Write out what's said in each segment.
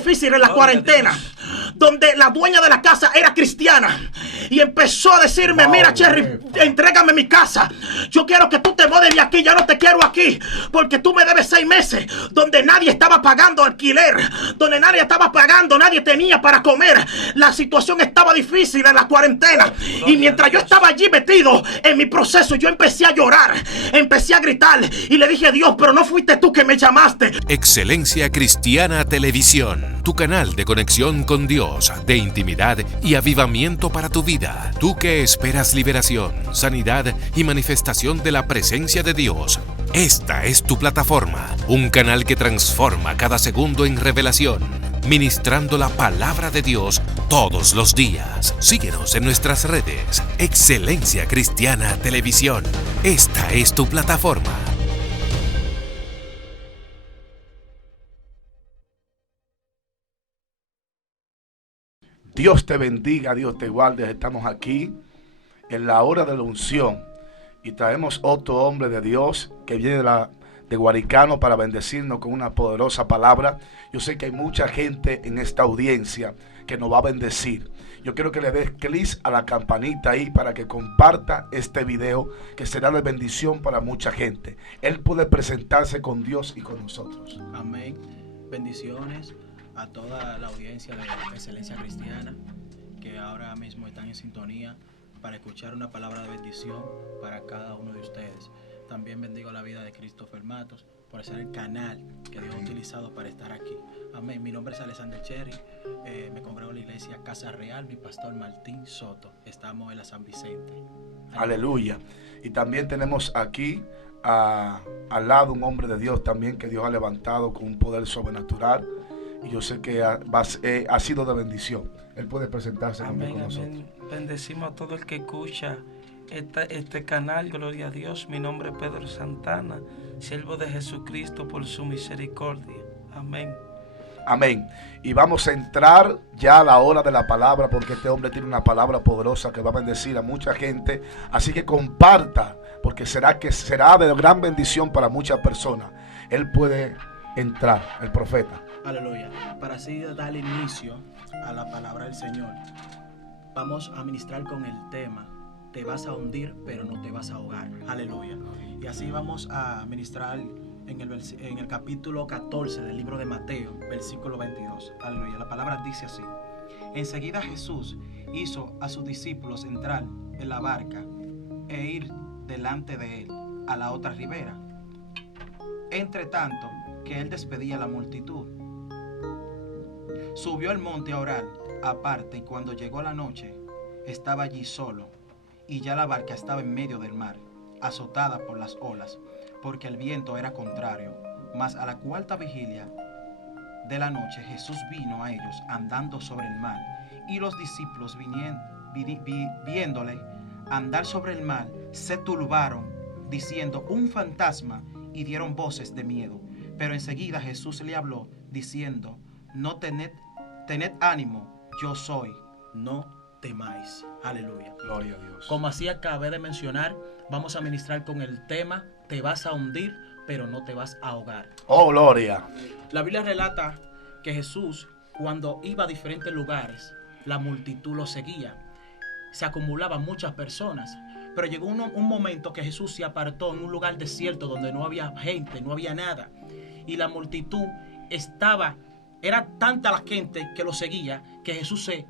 difícil en la cuarentena, donde la dueña de la casa era cristiana y empezó a decirme, mira Cherry, entrégame mi casa, yo quiero que tú te mudes de aquí, ya no te quiero aquí, porque tú me debes 6 meses, donde nadie estaba pagando alquiler, donde nadie estaba pagando, nadie tenía para comer, la situación estaba difícil en la cuarentena, y mientras yo estaba allí metido en mi proceso, yo empecé a llorar, empecé a gritar, y le dije, Dios, pero no fuiste tú que me llamaste. Excelencia Cristiana Televisión, tu canal de conexión con Dios, de intimidad y avivamiento para tu vida. Tú que esperas liberación, sanidad y manifestación de la presencia de Dios. Esta es tu plataforma, un canal que transforma cada segundo en revelación, ministrando la palabra de Dios todos los días. Síguenos en nuestras redes. Excelencia Cristiana Televisión. Esta es tu plataforma. Dios te bendiga, Dios te guarde. Estamos aquí en la hora de la unción y traemos otro hombre de Dios que viene de Guaricano para bendecirnos con una poderosa palabra. Yo sé que hay mucha gente en esta audiencia que nos va a bendecir. Yo quiero que le des clic a la campanita ahí para que comparta este video que será de bendición para mucha gente. Él puede presentarse con Dios y con nosotros. Amén. Bendiciones a toda la audiencia de Excelencia Cristiana que ahora mismo están en sintonía para escuchar una palabra de bendición para cada uno de ustedes. También bendigo la vida de Christopher Matos por ser el canal que Dios ha utilizado para estar aquí. Amén. Mi nombre es Alexander Cherry, me congrego en la iglesia Casa Real, mi pastor Martín Soto. Estamos en la San Vicente. Aleluya. Y también tenemos aquí al lado un hombre de Dios también que Dios ha levantado con un poder sobrenatural. Y yo sé que ha sido de bendición. Él puede presentarse también con nosotros. Bendecimos a todo el que escucha este canal, gloria a Dios. Mi nombre es Pedro Santana, siervo de Jesucristo por su misericordia. Amén. Amén. Y vamos a entrar ya a la hora de la palabra, porque este hombre tiene una palabra poderosa que va a bendecir a mucha gente. Así que comparta, porque será de gran bendición para muchas personas. Él puede entrar, el profeta. Aleluya. Para así dar inicio a la palabra del Señor, vamos a ministrar con el tema: te vas a hundir, pero no te vas a ahogar. Aleluya. Y así vamos a ministrar en el capítulo 14 del libro de Mateo, versículo 22. Aleluya. La palabra dice así: enseguida Jesús hizo a sus discípulos entrar en la barca e ir delante de él a la otra ribera, entre tanto que él despedía a la multitud. Subió al monte a orar aparte, y cuando llegó la noche estaba allí solo, y ya la barca estaba en medio del mar, azotada por las olas, porque el viento era contrario. Mas a la cuarta vigilia de la noche Jesús vino a ellos andando sobre el mar, y los discípulos viéndole andar sobre el mar se turbaron, diciendo: un fantasma, y dieron voces de miedo. Pero enseguida Jesús le habló, diciendo: no tened ánimo, yo soy, no temáis. Aleluya. Gloria a Dios. Como así acabé de mencionar, vamos a ministrar con el tema: te vas a hundir, pero no te vas a ahogar. Oh, gloria. La Biblia relata que Jesús, cuando iba a diferentes lugares, la multitud lo seguía. Se acumulaban muchas personas. Pero llegó un momento que Jesús se apartó en un lugar desierto donde no había gente, no había nada. Y la multitud era tanta la gente que lo seguía que Jesús se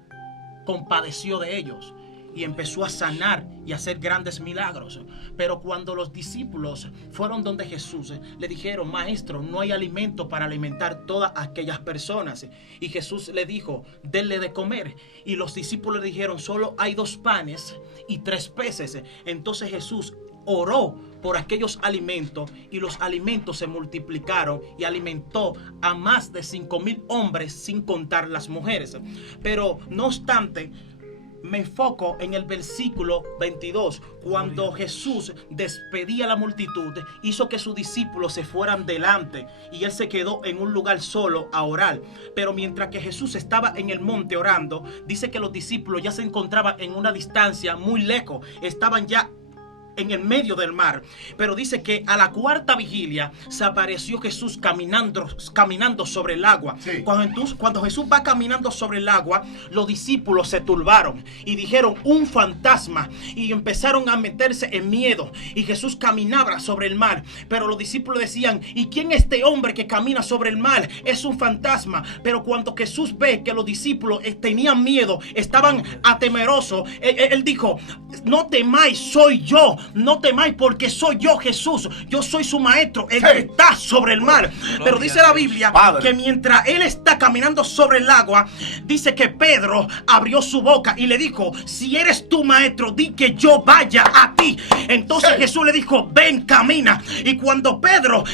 compadeció de ellos y empezó a sanar y a hacer grandes milagros. Pero cuando los discípulos fueron donde Jesús, le dijeron: maestro, no hay alimento para alimentar todas aquellas personas. Y Jesús le dijo: denle de comer. Y los discípulos le dijeron: solo hay 2 panes y 3 peces. Entonces Jesús oró por aquellos alimentos, y los alimentos se multiplicaron y alimentó a más de 5,000 hombres, sin contar las mujeres. Pero no obstante, me enfoco en el versículo 22, cuando Jesús despedía a la multitud, hizo que sus discípulos se fueran delante y él se quedó en un lugar solo a orar. Pero mientras que Jesús estaba en el monte orando, dice que los discípulos ya se encontraban en una distancia muy lejos, estaban ya en el medio del mar. Pero dice que a la cuarta vigilia se apareció Jesús caminando sobre el agua. Sí. Cuando Jesús va caminando sobre el agua, los discípulos se turbaron y dijeron un fantasma, y empezaron a meterse en miedo. Y Jesús caminaba sobre el mar, pero los discípulos decían: ¿y quién es este hombre que camina sobre el mar? Es un fantasma. Pero cuando Jesús ve que los discípulos tenían miedo, estaban atemerosos, él dijo: no temáis, soy yo. No temáis, porque soy yo, Jesús. Yo soy su maestro, el que está sobre el mar. Pero dice la Biblia que mientras él está caminando sobre el agua, dice que Pedro abrió su boca y le dijo: si eres tu maestro, di que yo vaya a ti. Entonces Jesús le dijo: ven, camina. Y cuando Pedro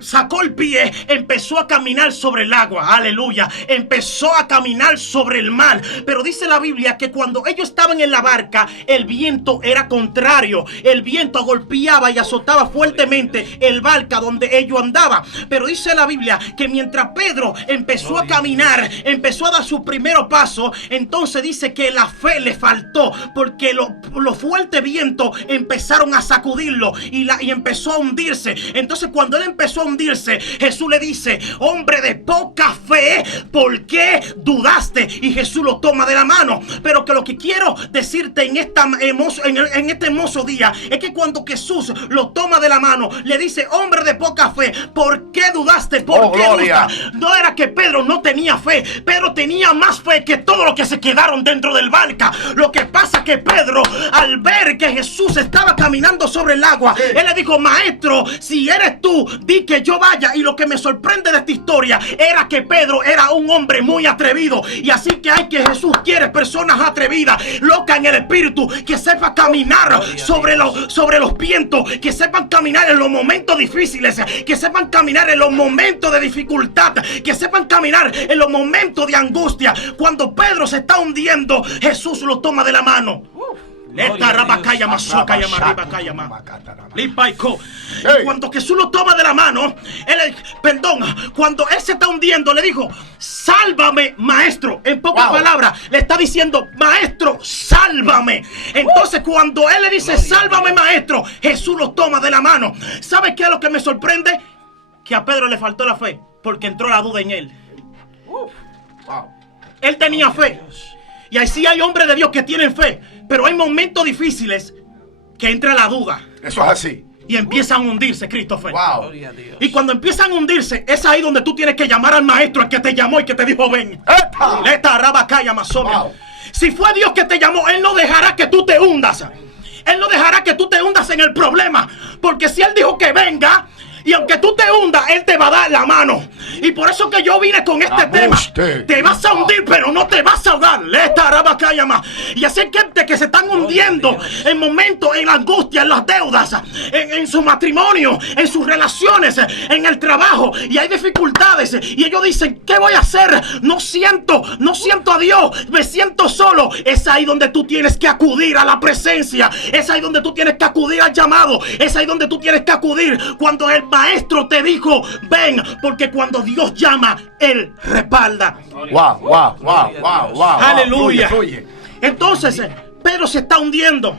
sacó el pie, empezó a caminar sobre el agua. Aleluya. Empezó a caminar sobre el mar. Pero dice la Biblia que cuando ellos estaban en la barca, el viento era contrario. El viento golpeaba y azotaba fuertemente el barca donde ellos andaban. Pero dice la Biblia que mientras Pedro empezó a caminar, empezó a dar su primer paso, entonces dice que la fe le faltó, porque los fuertes vientos empezaron a sacudirlo y empezó a hundirse. Entonces cuando él empezó a hundirse, Jesús le dice: hombre de poca fe, ¿por qué dudaste? Y Jesús lo toma de la mano. Pero que lo que quiero decirte en este hermoso día es que cuando Jesús lo toma de la mano, le dice: hombre de poca fe, ¿por qué dudaste? ¿Por qué dudaste? No era que Pedro no tenía fe. Pedro tenía más fe que todos los que se quedaron dentro del barca. Lo que pasa es que Pedro, al ver que Jesús estaba caminando sobre el agua, él le dijo: maestro, si eres tú, di que yo vaya. Y lo que me sorprende de esta historia era que Pedro era un hombre muy atrevido. Y así que Jesús quiere personas atrevidas, locas en el espíritu, que sepan caminar sobre los vientos, que sepan caminar en los momentos difíciles, que sepan caminar en los momentos de dificultad, que sepan caminar en los momentos de angustia. Cuando Pedro se está hundiendo, Jesús lo toma de la mano. Cuando Jesús lo toma de la mano, cuando él se está hundiendo, le dijo: sálvame, maestro. En pocas palabras, le está diciendo: maestro, sálvame. Entonces cuando él le dice: sálvame, maestro, Jesús lo toma de la mano. ¿Sabe qué es lo que me sorprende? Que a Pedro le faltó la fe, porque entró la duda en él. Él tenía fe. Y así hay hombres de Dios que tienen fe, pero hay momentos difíciles que entra la duda. Eso es así. Y empiezan a hundirse, Christopher. Wow. Y cuando empiezan a hundirse, es ahí donde tú tienes que llamar al maestro, el que te llamó y que te dijo: ven. Wow. Si fue Dios que te llamó, Él no dejará que tú te hundas. Él no dejará que tú te hundas en el problema. Porque si Él dijo que venga, y aunque tú te hundas, Él te va a dar la mano. Y por eso que yo vine con este tema. Te vas a hundir, pero no te vas a ahogar. Y así que se están hundiendo en momentos, en la angustia, en las deudas, en su matrimonio, en sus relaciones, en el trabajo. Y hay dificultades. Y ellos dicen: ¿qué voy a hacer? No siento a Dios. Me siento solo. Es ahí donde tú tienes que acudir a la presencia. Es ahí donde tú tienes que acudir al llamado. Es ahí donde tú tienes que acudir cuando el maestro te dijo: ven, porque cuando Dios llama, Él respalda. Wow. Aleluya. Fluye. Entonces, Pedro se está hundiendo.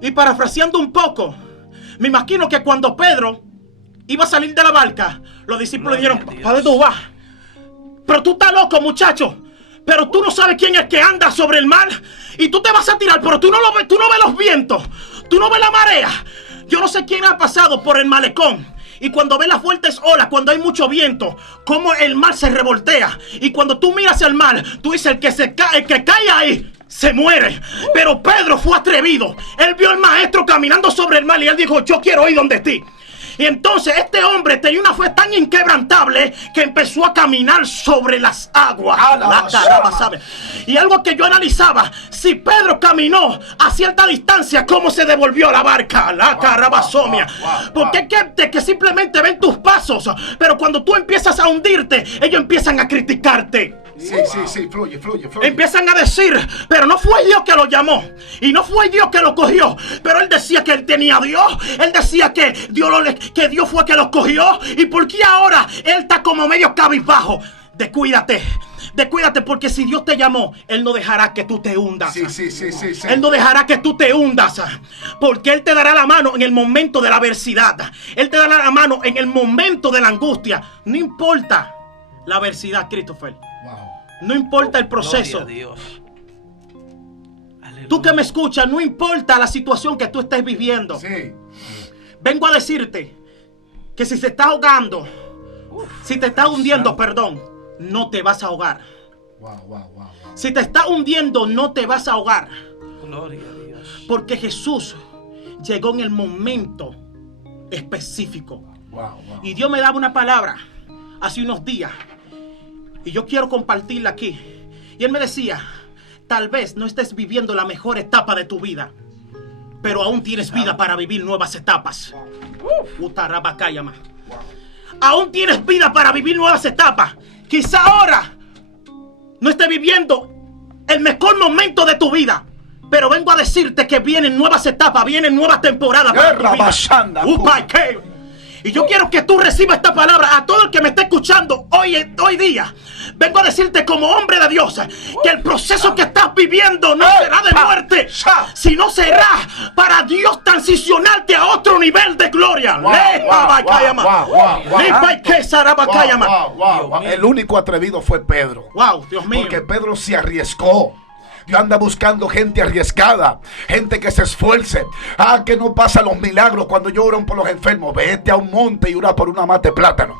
Y parafraseando un poco, me imagino que cuando Pedro iba a salir de la barca, los discípulos le dijeron: ¿para dónde tú vas? Pero tú estás loco, muchacho. Pero tú no sabes quién es que anda sobre el mar. Y tú te vas a tirar, pero tú no ves los vientos. Tú no ves la marea. Yo no sé quién ha pasado por el malecón y cuando ve las fuertes olas, cuando hay mucho viento, cómo el mar se revoltea. Y cuando tú miras el mar, tú dices: el que cae ahí se muere. Pero Pedro fue atrevido. Él vio al maestro caminando sobre el mar y él dijo: yo quiero ir donde ti. Y entonces este hombre tenía una fe tan inquebrantable que empezó a caminar sobre las aguas. Y algo que yo analizaba: si Pedro caminó a cierta distancia, ¿cómo se devolvió la barca? La carabasomia. Porque hay que simplemente ven tus pasos, pero cuando tú empiezas a hundirte, ellos empiezan a criticarte. Sí, fluye. Empiezan a decir: pero no fue Dios que lo llamó, y no fue Dios que lo cogió. Pero él decía que él tenía a Dios. Él decía que Dios fue que lo cogió. ¿Y por qué ahora él está como medio cabizbajo? Descuídate. Descuídate, porque si Dios te llamó, Él no dejará que tú te hundas. Sí. Él no dejará que tú te hundas, porque Él te dará la mano en el momento de la adversidad. Él te dará la mano en el momento de la angustia. No importa la adversidad, Christopher. No importa el proceso. Gloria a Dios. Aleluya. Tú que me escuchas, no importa la situación que tú estés viviendo. Sí. Vengo a decirte que si se está ahogando, si te está hundiendo, perdón, no te vas a ahogar. Si te está hundiendo, no te vas a ahogar. Gloria a Dios. Porque Jesús llegó en el momento específico. Y Dios me daba una palabra hace unos días, y yo quiero compartirla aquí. Y Él me decía: tal vez no estés viviendo la mejor etapa de tu vida, pero aún tienes vida para vivir nuevas etapas. Aún tienes vida para vivir nuevas etapas. Quizá ahora no estés viviendo el mejor momento de tu vida, pero vengo a decirte que vienen nuevas etapas, vienen nuevas temporadas para tu vida. Y yo quiero que tú recibas esta palabra. A todo el que me está escuchando hoy día, vengo a decirte como hombre de Dios que el proceso que estás viviendo no será de muerte, sino será para Dios transicionarte a otro nivel de gloria. El único atrevido fue Pedro. Wow, Dios mío. Porque Pedro se arriesgó. Dios anda buscando gente arriesgada, gente que se esfuerce. Que no pasa los milagros cuando lloran por los enfermos. Vete a un monte y ora por una mata de plátano.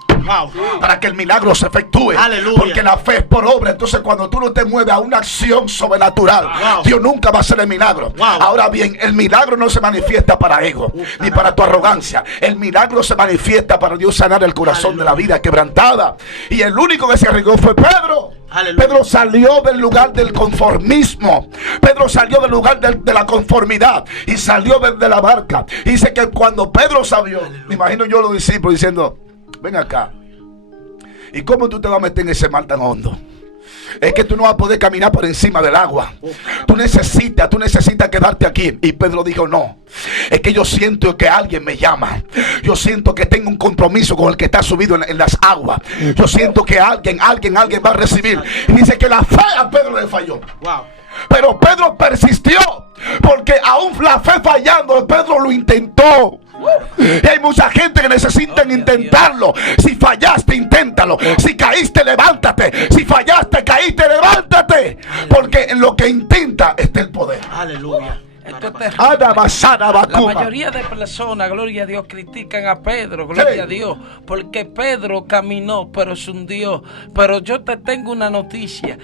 Para que el milagro se efectúe. Aleluya. Porque la fe es por obra. Entonces cuando tú no te mueves a una acción sobrenatural, Dios nunca va a hacer el milagro. Ahora bien, el milagro no se manifiesta para ego, ni para tu arrogancia. El milagro se manifiesta para Dios sanar el corazón de la vida quebrantada. Y el único que se arriesgó fue Pedro. Aleluya. Pedro salió del lugar del conformismo. Pedro salió del lugar de la conformidad y salió de la barca. Dice que cuando Pedro salió, me imagino yo los discípulos diciendo: ven acá, ¿y cómo tú te vas a meter en ese mar tan hondo? Es que tú no vas a poder caminar por encima del agua. Tú necesitas quedarte aquí. Y Pedro dijo: no, es que yo siento que alguien me llama. Yo siento que tengo un compromiso con el que está subido en las aguas. Yo siento que alguien va a recibir. Y dice que la fe a Pedro le falló. Pero Pedro persistió, porque aún la fe fallando, Pedro lo intentó. Y hay mucha gente que necesitan intentarlo. Si fallaste, inténtalo. Si caíste, levántate. Si fallaste, caíste, levántate. Porque en lo que intenta está el poder. Aleluya. Esto es terrible. La mayoría de personas, gloria a Dios, critican a Pedro, gloria a Dios, porque Pedro caminó pero se hundió. Pero yo te tengo una noticia.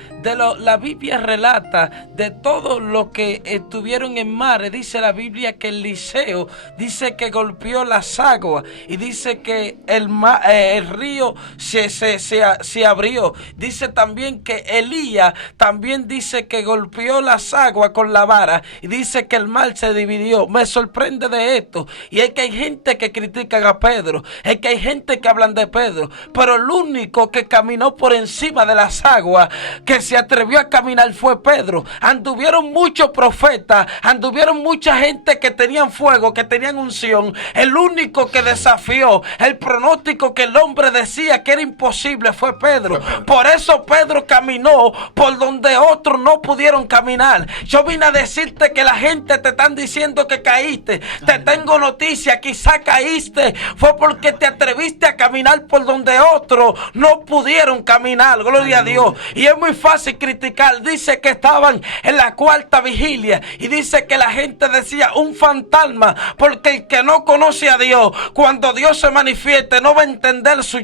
La Biblia relata de todo lo que estuvieron en mar. Dice la Biblia que Eliseo dice que golpeó las aguas, y dice que el río se abrió. Dice también que Elías también dice que golpeó las aguas con la vara, y dice que el mar se dividió. Me sorprende de esto. Y es que hay gente que critican a Pedro, es que hay gente que hablan de Pedro, pero el único que caminó por encima de las aguas, que se atrevió a caminar, fue Pedro. Anduvieron muchos profetas, anduvieron mucha gente que tenían fuego, que tenían unción. El único que desafió el pronóstico que el hombre decía que era imposible fue Pedro. Por eso Pedro caminó por donde otros no pudieron caminar. Yo vine a decirte que la gente te están diciendo que caíste. Te tengo noticia: quizá caíste fue porque te atreviste a caminar por donde otros no pudieron caminar. Gloria a Dios. Y es muy fácil criticar. Dice que estaban en la cuarta vigilia y dice que la gente decía un fantasma, porque el que no conoce a Dios, cuando Dios se manifieste, no va a entender su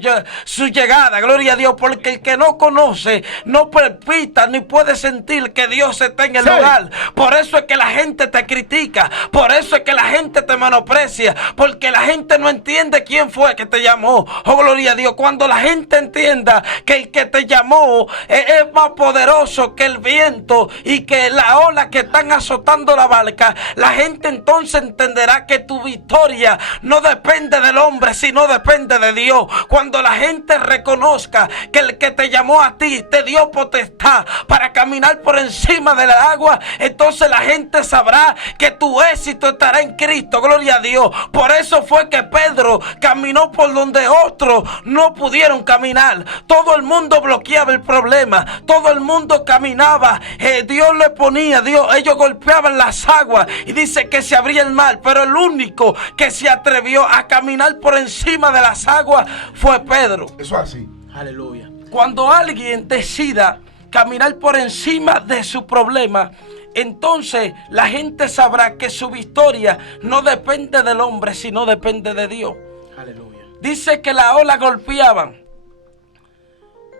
llegada. Gloria a Dios. Porque el que no conoce no palpita ni puede sentir que Dios está en el lugar. Por eso es que la gente te critica, por eso es que la gente te menosprecia, porque la gente no entiende quién fue que te llamó. Oh, gloria a Dios. Cuando la gente entienda que el que te llamó es más poderoso que el viento y que la ola que están azotando la barca, la gente entonces entenderá que tu victoria no depende del hombre, sino depende de Dios. Cuando la gente reconozca que el que te llamó a ti te dio potestad para caminar por encima del agua, entonces la gente sabrá verás que tu éxito estará en Cristo. Gloria a Dios. Por eso fue que Pedro caminó por donde otros no pudieron caminar. Todo el mundo bloqueaba el problema. Todo el mundo caminaba. Dios le ponía, ellos golpeaban las aguas y dice que se abría el mar. Pero el único que se atrevió a caminar por encima de las aguas fue Pedro. Eso es así. Aleluya. Cuando alguien decida caminar por encima de su problema, entonces la gente sabrá que su victoria no depende del hombre, sino depende de Dios. Aleluya. Dice que las olas golpeaban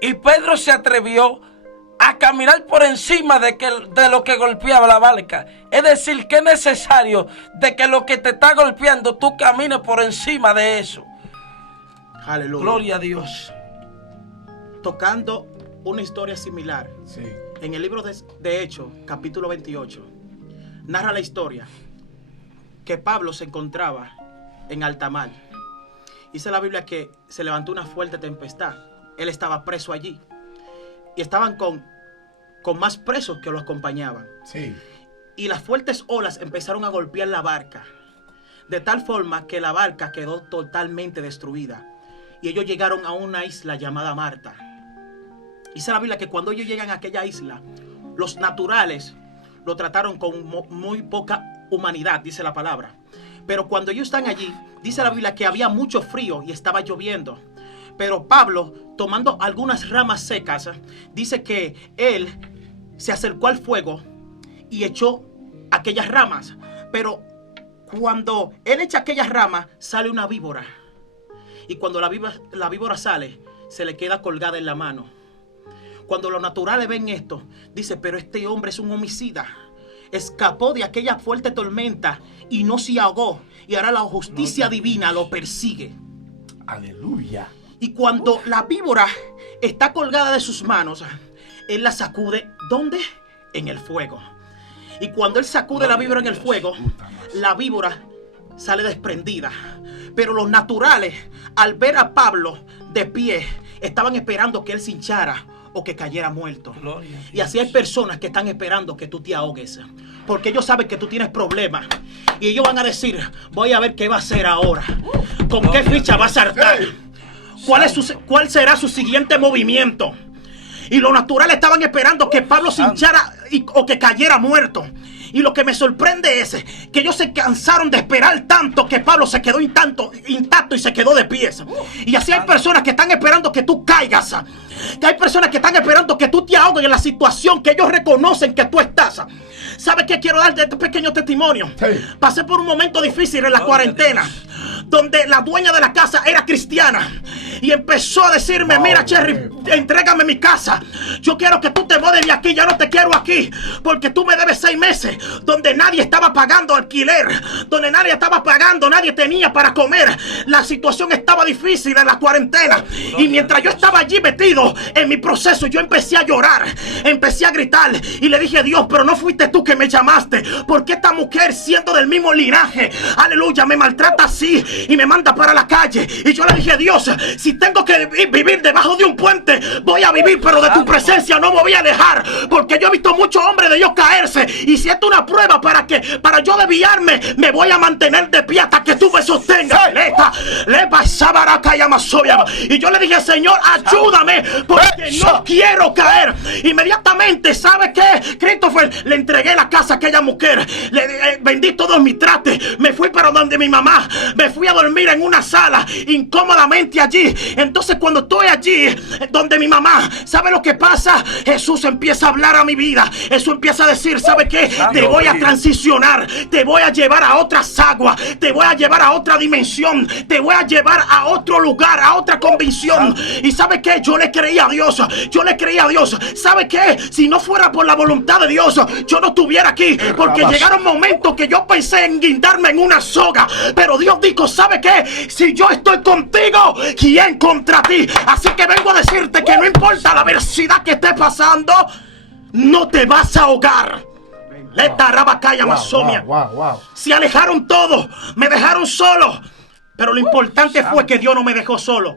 y Pedro se atrevió a caminar por encima de lo que golpeaba la barca. Es decir, que es necesario de que lo que te está golpeando, tú camines por encima de eso. Aleluya. Gloria a Dios. Tocando una historia similar. Sí. En el libro de Hechos, capítulo 28, narra la historia que Pablo se encontraba en alta mar. Dice la Biblia que se levantó una fuerte tempestad. Él estaba preso allí. Y estaban con más presos que lo acompañaban. Sí. Y las fuertes olas empezaron a golpear la barca. De tal forma que la barca quedó totalmente destruida. Y ellos llegaron a una isla llamada Marta. Dice la Biblia que cuando ellos llegan a aquella isla, los naturales lo trataron con muy poca humanidad, dice la palabra. Pero cuando ellos están allí, dice la Biblia que había mucho frío y estaba lloviendo. Pero Pablo, tomando algunas ramas secas, dice que él se acercó al fuego y echó aquellas ramas. Pero cuando él echa aquellas ramas, sale una víbora. Y cuando la víbora sale, se le queda colgada en la mano. Cuando los naturales ven esto, dice, pero este hombre es un homicida. Escapó de aquella fuerte tormenta y no se ahogó. Y ahora la justicia divina lo persigue. Aleluya. Y cuando la víbora está colgada de sus manos, él la sacude, ¿dónde? En el fuego. Y cuando él sacude la víbora en el fuego, la víbora sale desprendida. Pero los naturales, al ver a Pablo de pie, estaban esperando que él se hinchara o que cayera muerto. Y así hay personas que están esperando que tú te ahogues, porque ellos saben que tú tienes problemas y ellos van a decir, voy a ver qué va a hacer ahora, con qué ficha va a saltar, cuál será su siguiente movimiento. Y los naturales estaban esperando que Pablo se hinchara o que cayera muerto. Y lo que me sorprende es que ellos se cansaron de esperar tanto que Pablo se quedó intacto y se quedó de pie. Y así hay personas que están esperando que tú caigas. Que hay personas que están esperando que tú te ahogues en la situación que ellos reconocen que tú estás. ¿Sabes qué quiero darte este pequeño testimonio? Sí. Pasé por un momento difícil en la cuarentena, donde la dueña de la casa era cristiana y empezó a decirme, mira Cherry, entrégame mi casa, yo quiero que tú te mudes de aquí, ya no te quiero aquí, porque tú me debes 6 meses, donde nadie estaba pagando alquiler, donde nadie estaba pagando, nadie tenía para comer, la situación estaba difícil en la cuarentena, y mientras yo estaba allí metido en mi proceso, yo empecé a llorar, empecé a gritar, y le dije, Dios, pero no fuiste tú que me llamaste, porque esta mujer siendo del mismo linaje, aleluya, me maltrata así, y me manda para la calle, y yo le dije, Dios, si tengo que vivir debajo de un puente, voy a vivir, pero de tu presencia no me voy a alejar, porque yo he visto muchos hombres de Dios caerse, y si esto es una prueba para yo desviarme, me voy a mantener de pie hasta que tú me sostengas. Y yo le dije, Señor, ayúdame, porque no quiero caer. Inmediatamente, ¿sabe qué? Christopher, le entregué la casa a aquella mujer, le vendí todos mis trastes, me fui para donde mi mamá, me fui a dormir en una sala, incómodamente allí. Entonces cuando estoy allí, donde mi mamá, ¿sabe lo que pasa? Jesús empieza a hablar a mi vida. Jesús empieza a decir, ¿sabe qué? Te voy a transicionar, te voy a llevar a otras aguas, te voy a llevar a otra dimensión, te voy a llevar a otro lugar, a otra convicción. Y ¿sabe qué? Yo le creía a Dios, yo le creía a Dios. ¿Sabe qué? Si no fuera por la voluntad de Dios, yo no estuviera aquí, porque llegaron momentos que yo pensé en guindarme en una soga, pero Dios dijo, ¿sabe qué? Si yo estoy contigo, ¿quién contra ti? Así que vengo a decirte que no importa la adversidad que estés pasando, no te vas a ahogar. Se alejaron todos, me dejaron solo, pero lo importante fue que Dios no me dejó solo.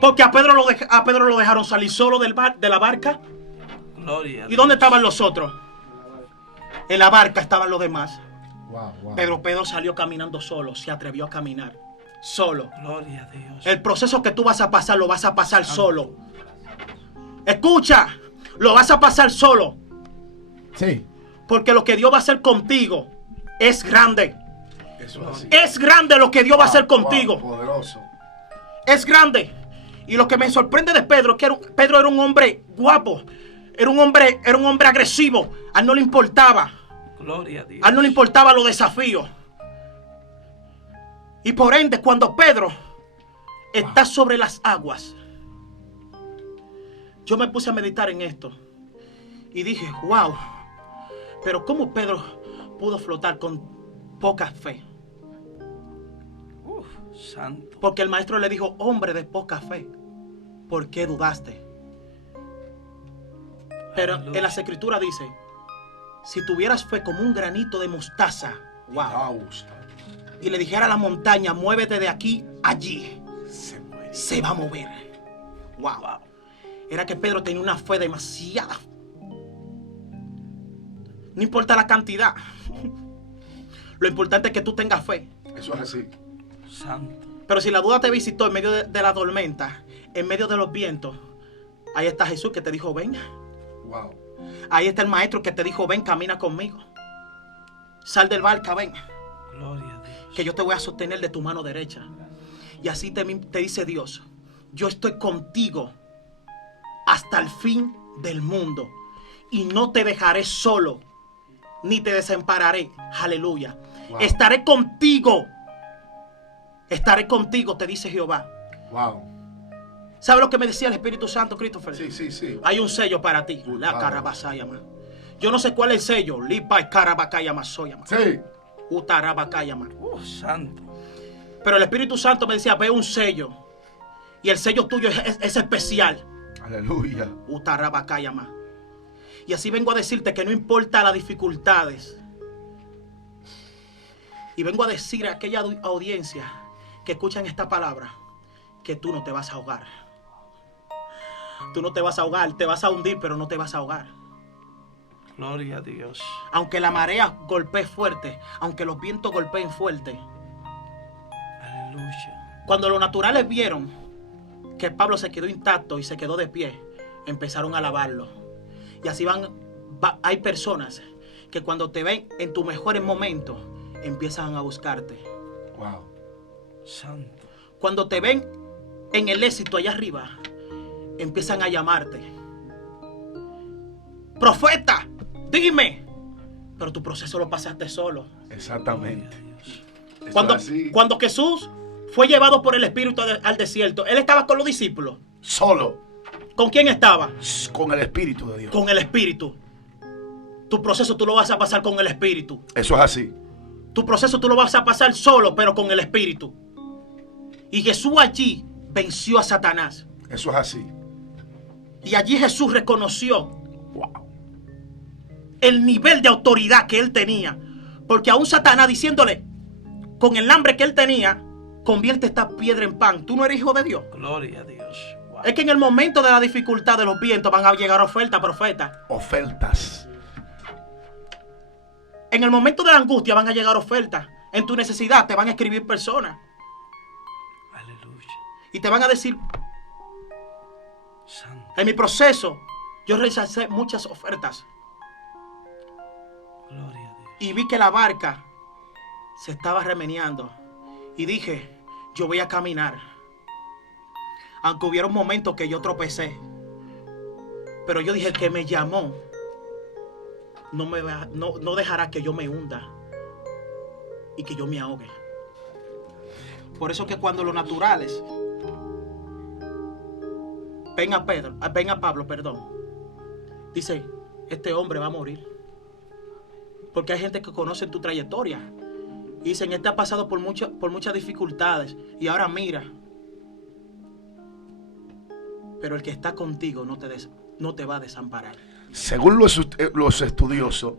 Porque a Pedro lo dejaron salir solo de la barca. ¿Y dónde estaban los otros? En la barca estaban los demás. Wow. Pedro salió caminando solo, se atrevió a caminar solo. Gloria a Dios. El proceso que tú vas a pasar, lo vas a pasar solo. Escucha, lo vas a pasar solo. Sí. Porque lo que Dios va a hacer contigo es grande. Eso es así. Es grande lo que Dios va a hacer contigo. Poderoso. Es grande. Y lo que me sorprende de Pedro es que Pedro era un hombre guapo. Era un hombre agresivo. A él no le importaba. Gloria a Dios. A él no le importaba los desafíos. Y por ende, cuando Pedro está sobre las aguas, yo me puse a meditar en esto. Y dije, wow. Pero ¿cómo Pedro pudo flotar con poca fe? Santo. Porque el maestro le dijo, hombre de poca fe, ¿por qué dudaste? Pero Aleluya. en las escrituras dice, si tuvieras fe como un granito de mostaza, wow, y le dijera a la montaña, muévete de aquí a allí, se va a mover. Wow. Era que Pedro tenía una fe demasiada. No importa la cantidad. Lo importante es que tú tengas fe. Eso es así. Santo. Pero si la duda te visitó en medio de la tormenta, en medio de los vientos, ahí está Jesús que te dijo, ven. Wow. Ahí está el maestro que te dijo, ven, camina conmigo. Sal del barca, ven. Gloria a Dios. Que yo te voy a sostener de tu mano derecha. Y así te dice Dios, yo estoy contigo hasta el fin del mundo. Y no te dejaré solo, ni te desampararé. Aleluya. Wow. Estaré contigo. Estaré contigo, te dice Jehová. Wow. ¿Sabe lo que me decía el Espíritu Santo, Christopher? Sí. Hay un sello para ti. La carabasayama. Yo no sé cuál es el sello. Lipa y carabacayama soyama. Sí. Utarabacayama. Santo. Pero el Espíritu Santo me decía, ve un sello. Y el sello tuyo es especial. Aleluya. Utarabacayama. Y así vengo a decirte que no importa las dificultades. Y vengo a decir a aquella audiencia que escuchan esta palabra, que tú no te vas a ahogar. Tú no te vas a ahogar, te vas a hundir, pero no te vas a ahogar. Gloria a Dios. Aunque la marea golpee fuerte, aunque los vientos golpeen fuerte. Aleluya. Cuando los naturales vieron que Pablo se quedó intacto y se quedó de pie, empezaron a alabarlo. Y así hay personas que cuando te ven en tus mejores momentos, empiezan a buscarte. Wow. Santo. Cuando te ven en el éxito allá arriba, empiezan a llamarte. Profeta, dime. Pero tu proceso lo pasaste solo. Exactamente. Eso Cuando, es así. cuando Jesús fue llevado por el Espíritu al desierto, él estaba con los discípulos. Solo. ¿Con quién estaba? Con el Espíritu de Dios. Con el Espíritu. Tu proceso tú lo vas a pasar con el Espíritu. Eso es así. Tu proceso tú lo vas a pasar solo, pero con el Espíritu. Y Jesús allí venció a Satanás. Eso es así. Y allí Jesús reconoció Wow. el nivel de autoridad que él tenía. Porque aún Satanás diciéndole, con el hambre que él tenía, convierte esta piedra en pan. ¿Tú no eres hijo de Dios? Gloria a Dios. Wow. Es que en el momento de la dificultad de los vientos van a llegar ofertas, profeta. Ofertas. En el momento de la angustia van a llegar ofertas. En tu necesidad te van a escribir personas. Aleluya. Y te van a decir, Santo. en mi proceso, yo rechacé muchas ofertas. Gloria a Dios. Y vi que la barca se estaba remeneando. Y dije, yo voy a caminar. Aunque hubieron momentos que yo tropecé. Pero yo dije, el que me llamó no dejará que yo me hunda y que yo me ahogue. Por eso que cuando los naturales ven a Pablo, dice, este hombre va a morir. Porque hay gente que conoce tu trayectoria y dicen, este ha pasado por muchas dificultades y ahora mira. Pero el que está contigo no te va a desamparar. Según los estudiosos,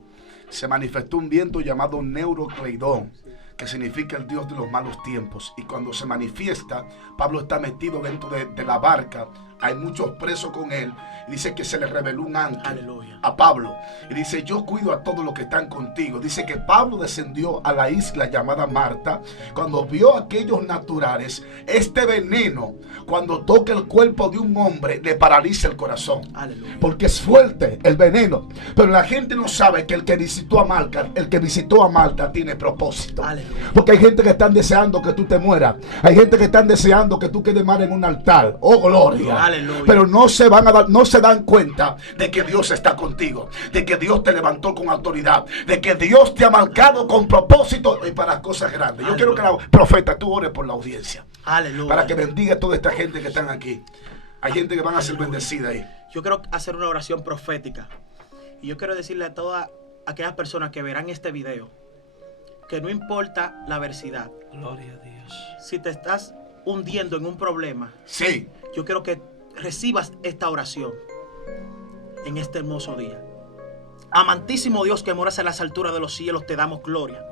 se manifestó un viento llamado Neurocleidón, que significa el Dios de los malos tiempos. Y cuando se manifiesta, Pablo está metido dentro de la barca, hay muchos presos con él. Y dice que se le reveló un ángel. Aleluya. A Pablo. Y dice, yo cuido a todos los que están contigo. Dice que Pablo descendió a la isla llamada Marta. Cuando vio aquellos naturales, este veneno, cuando toca el cuerpo de un hombre, le paraliza el corazón. Aleluya. Porque es fuerte el veneno. Pero la gente no sabe que el que visitó a Marta tiene propósito. Aleluya. Porque hay gente que están deseando que tú te mueras. Hay gente que están deseando que tú quedes mal en un altar. Oh, gloria. Aleluya. Pero no se dan cuenta de que Dios está contigo, de que Dios te levantó con autoridad, de que Dios te ha marcado con propósito y para cosas grandes. Yo quiero que la profeta, tú ores por la audiencia. Aleluya. Para que bendiga a toda esta gente que están aquí. Hay gente que van a ser bendecida ahí. Yo quiero hacer una oración profética. Y yo quiero decirle a todas aquellas personas que verán este video, que no importa la adversidad. Gloria a Dios. Si te estás hundiendo en un problema, Sí. yo quiero que recibas esta oración en este hermoso día. Amantísimo Dios que moras en las alturas de los cielos, te damos gloria.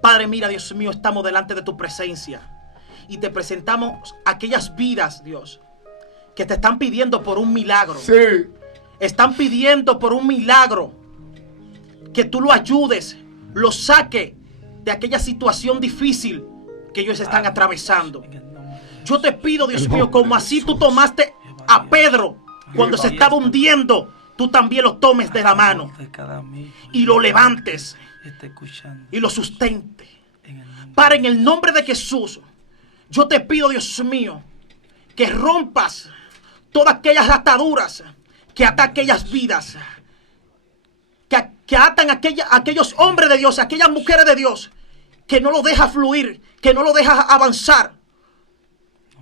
Padre, mira, Dios mío, estamos delante de tu presencia y te presentamos aquellas vidas, Dios, que te están pidiendo por un milagro. Sí. Están pidiendo por un milagro, que tú lo ayudes, lo saque de aquella situación difícil que ellos están atravesando. Yo te pido, Dios mío, como así tú tomaste a Pedro cuando se estaba hundiendo, tú también lo tomes de la mano y lo levantes y lo sustente. Para, en el nombre de Jesús, yo te pido, Dios mío, que rompas todas aquellas ataduras que atan aquellas vidas, que atan aquellos hombres de Dios, aquellas mujeres de Dios, que no lo deja fluir, que no lo deja avanzar.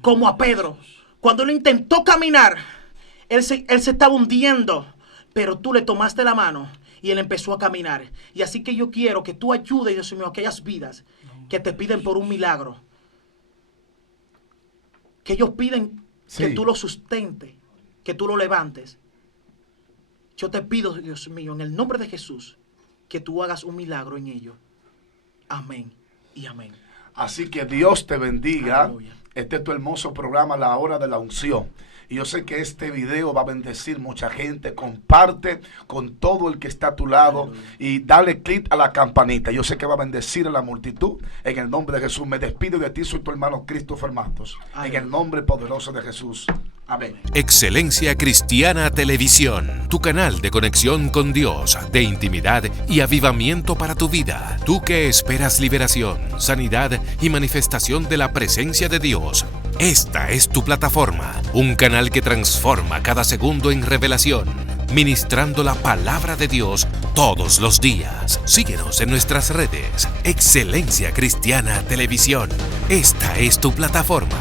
Como a Pedro, cuando él intentó caminar, él se estaba hundiendo, pero tú le tomaste la mano y él empezó a caminar. Y así que yo quiero que tú ayudes, Dios mío, a aquellas vidas que te piden por un milagro, que ellos piden que tú lo sustentes, que tú lo levantes. Yo te pido, Dios mío, en el nombre de Jesús, que tú hagas un milagro en ellos. Amén y amén. Así que Dios te bendiga. Aleluya. Este es tu hermoso programa, La Hora de la Unción. Y yo sé que este video va a bendecir mucha gente. Comparte con todo el que está a tu lado. Aleluya. Y dale clic a la campanita. Yo sé que va a bendecir a la multitud. En el nombre de Jesús. Me despido de ti, soy tu hermano Christopher Matos. Aleluya. En el nombre poderoso de Jesús. Amén. Excelencia Cristiana Televisión, tu canal de conexión con Dios, de intimidad y avivamiento para tu vida. Tú que esperas liberación, sanidad y manifestación de la presencia de Dios. Esta es tu plataforma, un canal que transforma cada segundo en revelación, ministrando la palabra de Dios todos los días. Síguenos en nuestras redes. Excelencia Cristiana Televisión. Esta es tu plataforma.